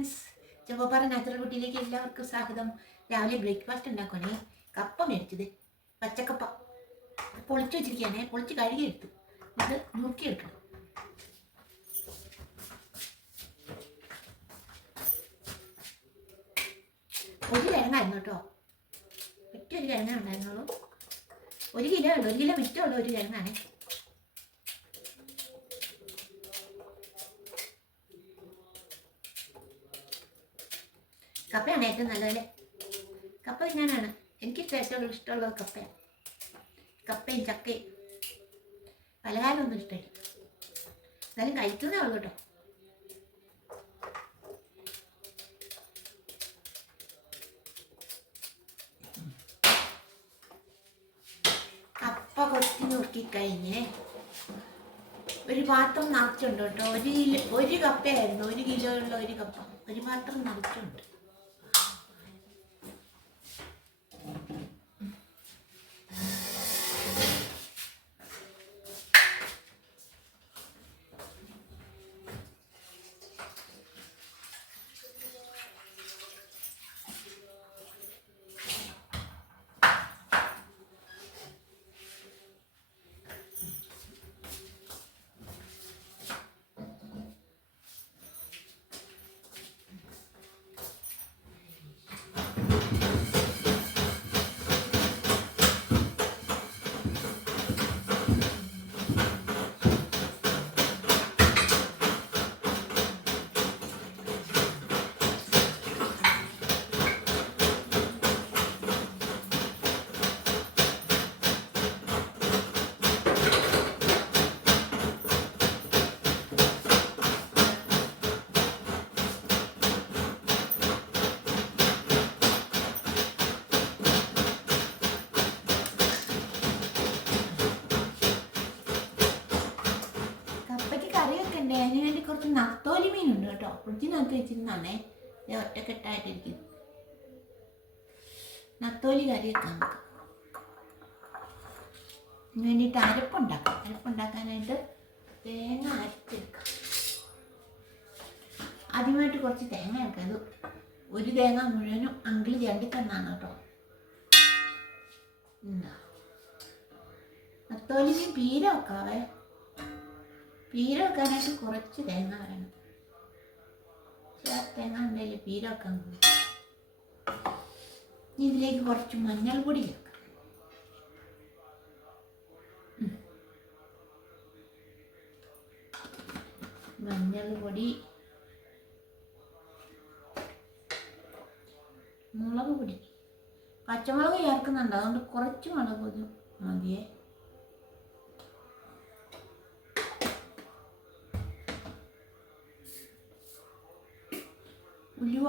Friends, Chempoppara natural കുട്ടിയിലേക്ക് എല്ലാവർക്കും സ്വാഗതം. രാവിലെ ബ്രേക്ക്ഫാസ്റ്റ് ഉണ്ടാക്കുകയാണേ. കപ്പ മേടിച്ചത്, പച്ചക്കപ്പ പൊളിച്ചു വെച്ചിരിക്കുകയാണേ. പൊളിച്ച് കഴുകിയെടുത്തു. ഇത് നുറുക്കിയെടുക്കണം. ഒരു കിഴങ്ങായിരുന്നു കേട്ടോ, ഒറ്റ ഒരു കിഴങ്ങ ഉണ്ടായിരുന്നുള്ളൂ. 1 കിലോ ഉള്ളൂ, 1 കിലോ മിറ്റമുള്ള ഒരു കിഴങ്ങാണേ. കപ്പയാണ് ഏറ്റവും നല്ലതല്ലേ. കപ്പ തിന്നാനാണ് എനിക്കിഷ്ടം, ഏറ്റവും ഇഷ്ടമുള്ളത് കപ്പയാണ്. കപ്പയും ചക്കയും പലഹാരമൊന്നും ഇഷ്ടമില്ല, എന്നാലും കഴിക്കുന്നേ ഉള്ളൂ കേട്ടോ. കപ്പ കൊത്തി നോക്കിക്കഴിഞ്ഞ് ഒരു പാത്രം നിറച്ചുണ്ട് കേട്ടോ. ഒരു കപ്പയായിരുന്നു, 1 കിലോ ഉള്ള ഒരു കപ്പ ഒരു പാത്രം നിറച്ചുണ്ട്. അതിന് വേണ്ടി കുറച്ച് നത്തോലി മീനുണ്ട് കേട്ടോ, ഫ്രിഡ്ജിനകത്ത് വെച്ചിരുന്നാണേ. ഒറ്റക്കെട്ടായിട്ടിരിക്കുന്നു. നത്തോലി കറി വെക്കാം നമുക്ക്. അതിന് വേണ്ടിയിട്ട് അരപ്പുണ്ടാക്കാനായിട്ട് തേങ്ങ അരച്ചെടുക്കാം. ആദ്യമായിട്ട് കുറച്ച് തേങ്ങ എടുക്കാം. അത് ഒരു തേങ്ങ മുഴുവനും അങ്കിള് ചണ്ടിത്തന്നാണ് കേട്ടോ. എന്താ നത്തോലി മീൻ പീര വെക്കാവേ. പീര വെക്കാനായിട്ട് കുറച്ച് തേങ്ങ വേണം. തേങ്ങ ഉണ്ടെങ്കിൽ പീര വെക്കാൻ പോകും. ഇതിലേക്ക് കുറച്ച് മഞ്ഞൾപ്പൊടി ചേർക്കാം. മഞ്ഞൾപ്പൊടി, മുളക് പൊടി, പച്ചമുളക് ചേർക്കുന്നുണ്ട്, അതുകൊണ്ട് കുറച്ച് മുളക് പൊടി മതിയേ. ഉലുവ,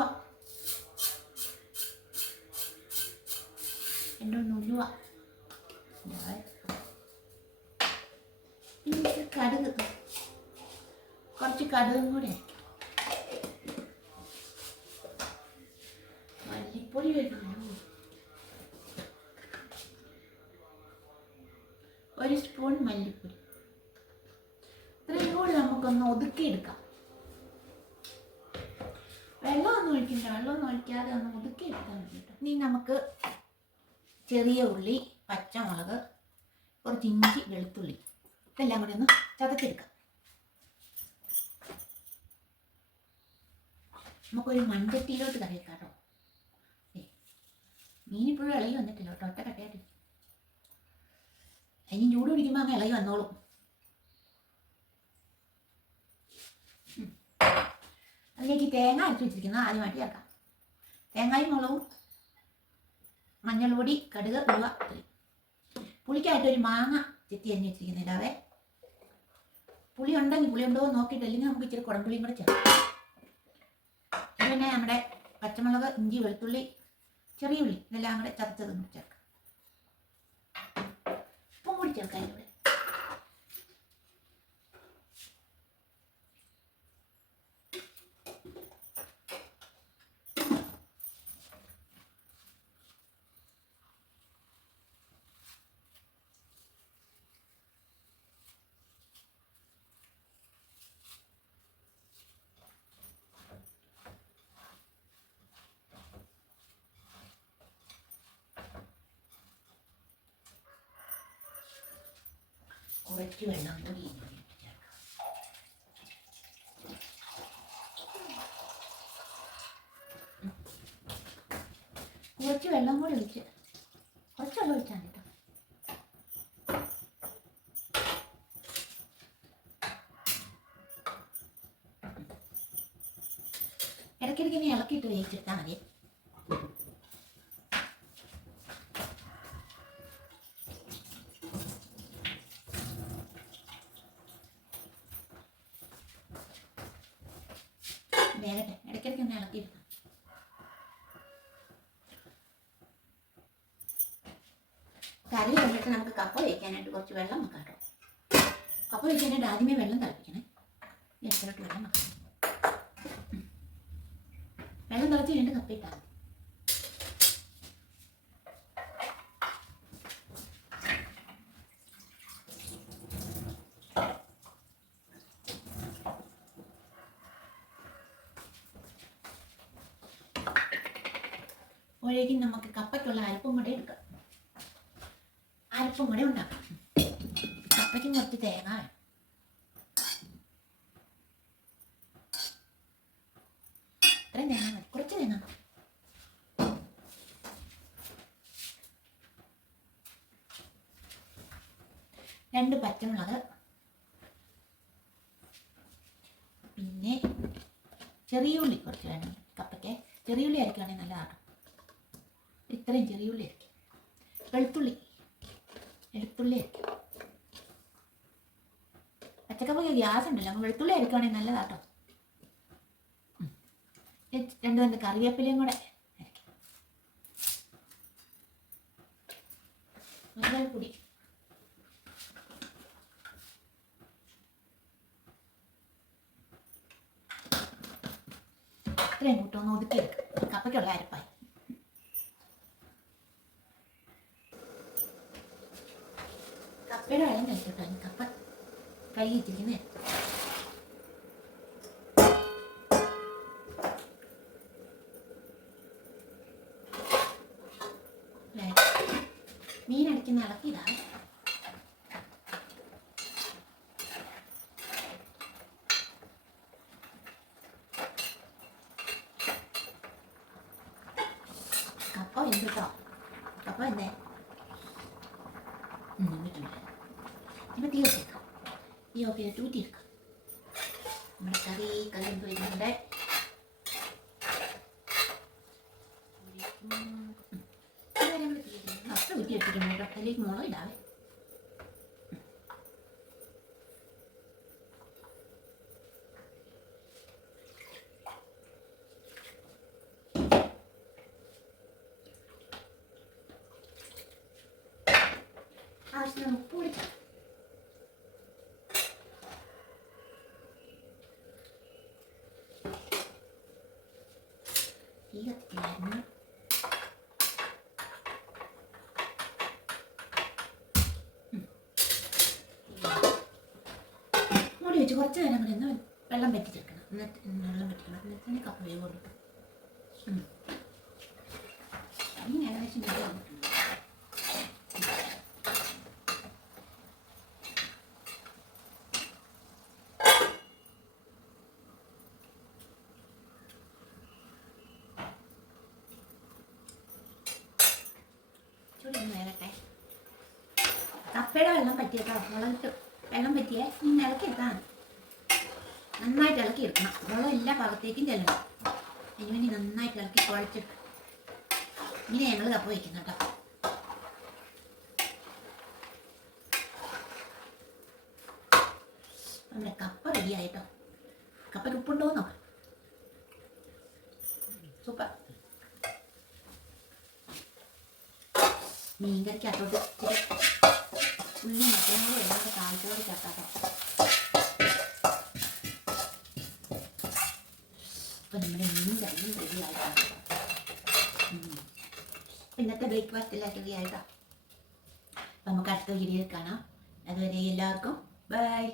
ഉലുവ, കടുക്, കുറച്ച് കടുകും കൂടെ. മല്ലിപ്പൊടി വേണമല്ലോ, 1 സ്പൂൺ മല്ലിപ്പൊടി. ഇത്രയും കൂടി നമുക്കൊന്ന് ഒതുക്കിയെടുക്കാം. വെള്ളമൊന്നും ഒഴിക്കണ്ട, വെള്ളമൊന്നും ഒഴിക്കാതെ ഒന്ന് ഒതുക്കിയെടുക്കാൻ വേണ്ടിയിട്ട്. ഇനി നമുക്ക് ചെറിയ ഉള്ളി, പച്ചമുളക്, കുറച്ച് ഇഞ്ചി, വെളുത്തുള്ളി ഇതെല്ലാം കൂടി ഒന്ന് ചതച്ചെടുക്കാം. നമുക്കൊരു മൺചട്ടിയിലോട്ട് കറി വെക്കാം കേട്ടോ. മീനിപ്പോഴും ഇളകി വന്നിട്ടില്ല കേട്ടോ, ഒറ്റ കട്ടയായിട്ട്. ഇനി ചൂട് പിടിക്കുമ്പോൾ അങ്ങ് ഇളകി വന്നോളും. അതിലേക്ക് തേങ്ങ അരച്ച് വെച്ചിരിക്കുന്നത് ആദ്യമായിട്ട് ചേർക്കാം. തേങ്ങയും മുളകും, മഞ്ഞൾപ്പൊടി, കടുക്, ഉലുവ. പുളിക്കായിട്ട് ഒരു മാങ്ങ ചെത്തി അരിഞ്ഞ് വെച്ചിരിക്കുന്നില്ലാവേ. പുളി ഉണ്ടെങ്കിൽ പുളി ഉണ്ടോ നോക്കിയിട്ട്, അല്ലെങ്കിൽ നമുക്ക് ഇച്ചിരി കുടംപുളിയും കൂടെ ചേർക്കാം. പിന്നെ നമ്മുടെ പച്ചമുളക്, ഇഞ്ചി, വെളുത്തുള്ളി, ചെറിയ ഉള്ളി ഇതെല്ലാം കൂടെ ചതച്ചതും ചേർക്കാം. ഉപ്പും കൂടി ചേർക്കാം ഇവിടെ. കുറച്ച് വെള്ളം കൂടി കുറച്ച് വെള്ളം കൂടി ഒഴിച്ച് കുറച്ച് വെള്ളം ഒഴിച്ചാൽ കേട്ടോ. ഇടയ്ക്കിടയ്ക്ക് ഇനി ഇളക്കിയിട്ട് വേവിച്ചെടുത്താൽ മതി. വേഗട്ടെ, ഇടയ്ക്കിടയ്ക്ക് ഒന്ന് ഇളക്കിയിട്ട്. കറി വന്നിട്ട് നമുക്ക് കപ്പ വയ്ക്കാനായിട്ട് കുറച്ച് വെള്ളം വെക്കാം കേട്ടോ. കപ്പ വയ്ക്കാനായിട്ട് ആദ്യമേ വെള്ളം തിളപ്പിക്കണേ. എത്രയിട്ട് വെള്ളം വെക്കാം. വെള്ളം തിളച്ച് കഴിഞ്ഞിട്ട് കപ്പ ഇട്ടാൽ മതി. അപ്പോഴേക്കും നമുക്ക് കപ്പയ്ക്കുള്ള അരപ്പും കൂടെ എടുക്കാം. അരപ്പും കൂടെ ഉണ്ടാക്കാം. കപ്പയ്ക്കും കുറച്ച് തേങ്ങ വേണം. ഇത്രയും തേങ്ങ മതി, കുറച്ച് തേങ്ങ. രണ്ട് പച്ചമുളക്, പിന്നെ ചെറിയ ഉള്ളി കുറച്ച് വേണം. കപ്പയ്ക്ക് ചെറിയ ഉള്ളി അരക്കുകയാണെങ്കിൽ നല്ലതാണ്. ഇത്രയും ചെറിയ ഉള്ളി അരയ്ക്കും. വെളുത്തുള്ളി അരയ്ക്കും. പച്ചക്കപ്പയ്ക്ക് ഗ്യാസ് ഉണ്ടല്ലോ, അപ്പോൾ വെളുത്തുള്ളി അരക്കുകയാണെങ്കിൽ നല്ലതാട്ടോ. രണ്ട് കറിവേപ്പിലയും കൂടെ അരയ്ക്കും. മഞ്ഞൾപ്പൊടി, ഇത്രയും കൂട്ടൊന്ന് ഒതുക്കിയെടുക്കും. കപ്പയ്ക്കുള്ള അരപ്പായി. കപ്പയുടെ വെള്ളം കഴിക്കട്ടോ. കപ്പ കഴുകി വെച്ചിരിക്കുന്നേ. മീനടിക്കുന്ന ഇളക്കിയതാണ്. കപ്പ വെന്തിട്ടോ. കപ്പ വെന്തേ ഇപ്പം തീ വെച്ചേക്കാം. തീ ഓഫ് ചെയ്തിട്ട് ഊറ്റിയെടുക്കാം. നമ്മുടെ കറി കലമ്പ് വരുന്നുണ്ട്. അത്ര ഊറ്റി വെച്ചിട്ടുണ്ട് കേട്ടോ. അതിലേക്ക് മുളക് ഇടാവേ. ആവശ്യത്തിന് ഉപ്പ് കൊടുക്കാം. തീ കത്തില്ലായിരുന്നു. മൂടി വെച്ച് കുറച്ച് നേരം കൂടി ഒന്ന് വെള്ളം പറ്റിച്ചെടുക്കണം. എന്നിട്ട് കപ്പ വേവ് കൊടുക്കും. ഇങ്ങനെ ഏകദേശം വന്നിട്ടുണ്ട്. വേകട്ടെ. കപ്പയുടെ വെള്ളം പറ്റിയേട്ടോ. മുളകിട്ട് വെള്ളം പറ്റിയേ ഇങ്ങനെ ഇളക്കിയെടുക്കാൻ നന്നായിട്ട് ഇളക്കിയെടുക്കണം. വെള്ളം എല്ലാ ഭാഗത്തേക്കും ചെല്ലണം. അതിന് വേണ്ടി നന്നായിട്ട് ഇളക്കി കുഴച്ചിട്ട് ഇങ്ങനെ ഞങ്ങൾ കപ്പ വയ്ക്കുന്നു കേട്ടോ. നമ്മുടെ കപ്പ റെഡിയായിട്ടോ. കപ്പയ്ക്ക് ഉപ്പുണ്ടോ നോക്കാം. സൂപ്പർ. മീൻകറിക്കകത്തോട്ട് ഇച്ചിരി ഉള്ളി മറ്റേയും കൂടി എല്ലാം കൂടെ കാൽച്ചോട് ചേർത്താട്ടോ. അപ്പം നമ്മുടെ മീൻ കറിയും റെഡിയായിട്ടോ. ഇന്നത്തെ ബ്രേക്ക്ഫാസ്റ്റ് എല്ലാം റെഡിയായിട്ടോ. അപ്പം നമുക്ക് അടുത്ത വീഡിയോയിൽ കാണാം. അതുവരെ എല്ലാവർക്കും ബൈ.